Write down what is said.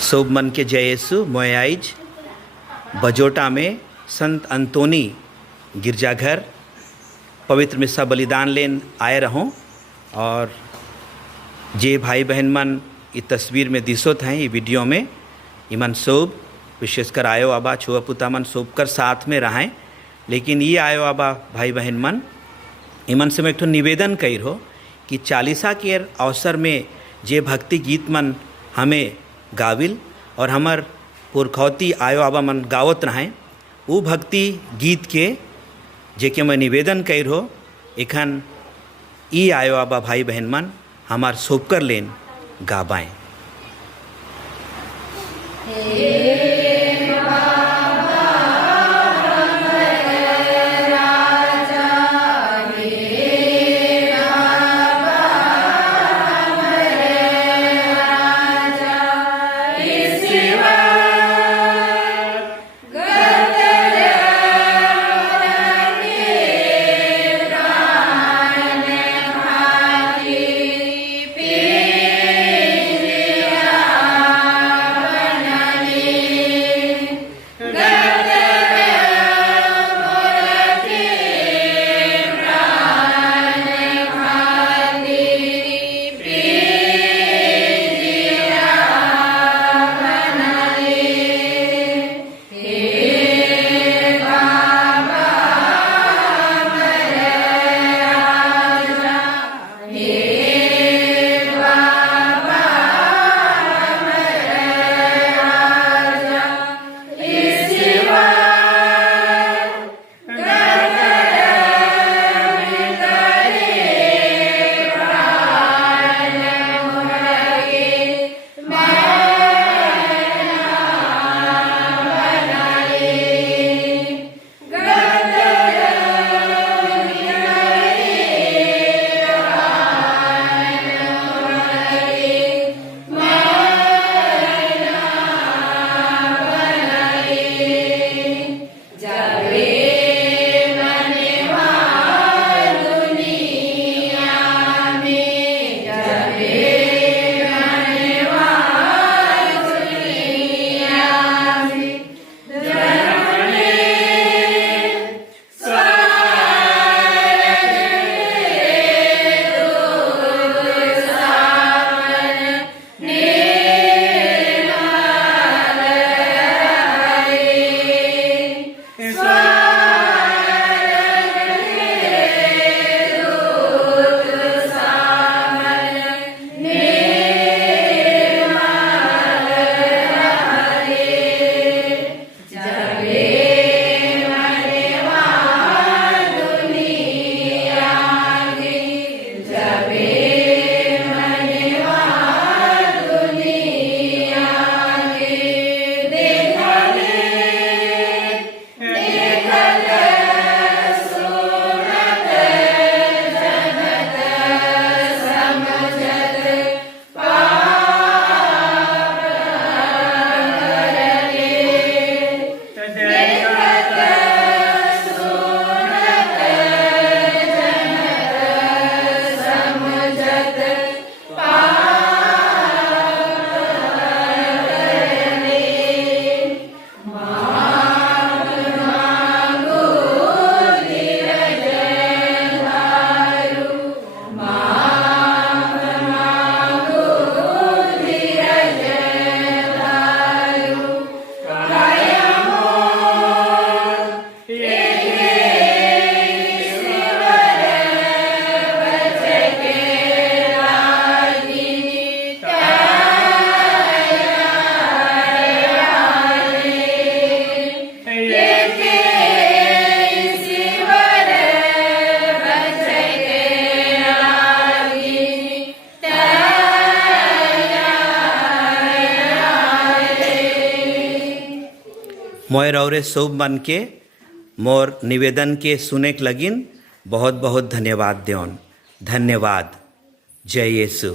शुभ मन के जय यीशु मोयाइज बजोटा में संत अंतोनी गिरजाघर पवित्र मिस्सा बलिदान लेन आए रहूं और जे भाई बहन मन ये तस्वीर में दिसोत हैं ये वीडियो में इमन सोब विशेषकर आयो आबा छुआ पुता मन सोब कर साथ में रहें। लेकिन ये आयो आबा भाई बहन मन इमन से मैं एक निवेदन कही हो कि चालीसा के अवसर में जे भक्ति गीत मन हमें गाविल और हमर पुरखौती आयो आबा मन गावत रहें वो भक्ति गीत के जेके मैं निवेदन कर हो एखन ई आयो आबा भाई बहन मन हमार सोपकर लेन गाबाएं। मोर और शुभ मन के मोर निवेदन के सुने के लगिन बहुत बहुत धन्यवाद देवन। धन्यवाद। जय यीशु।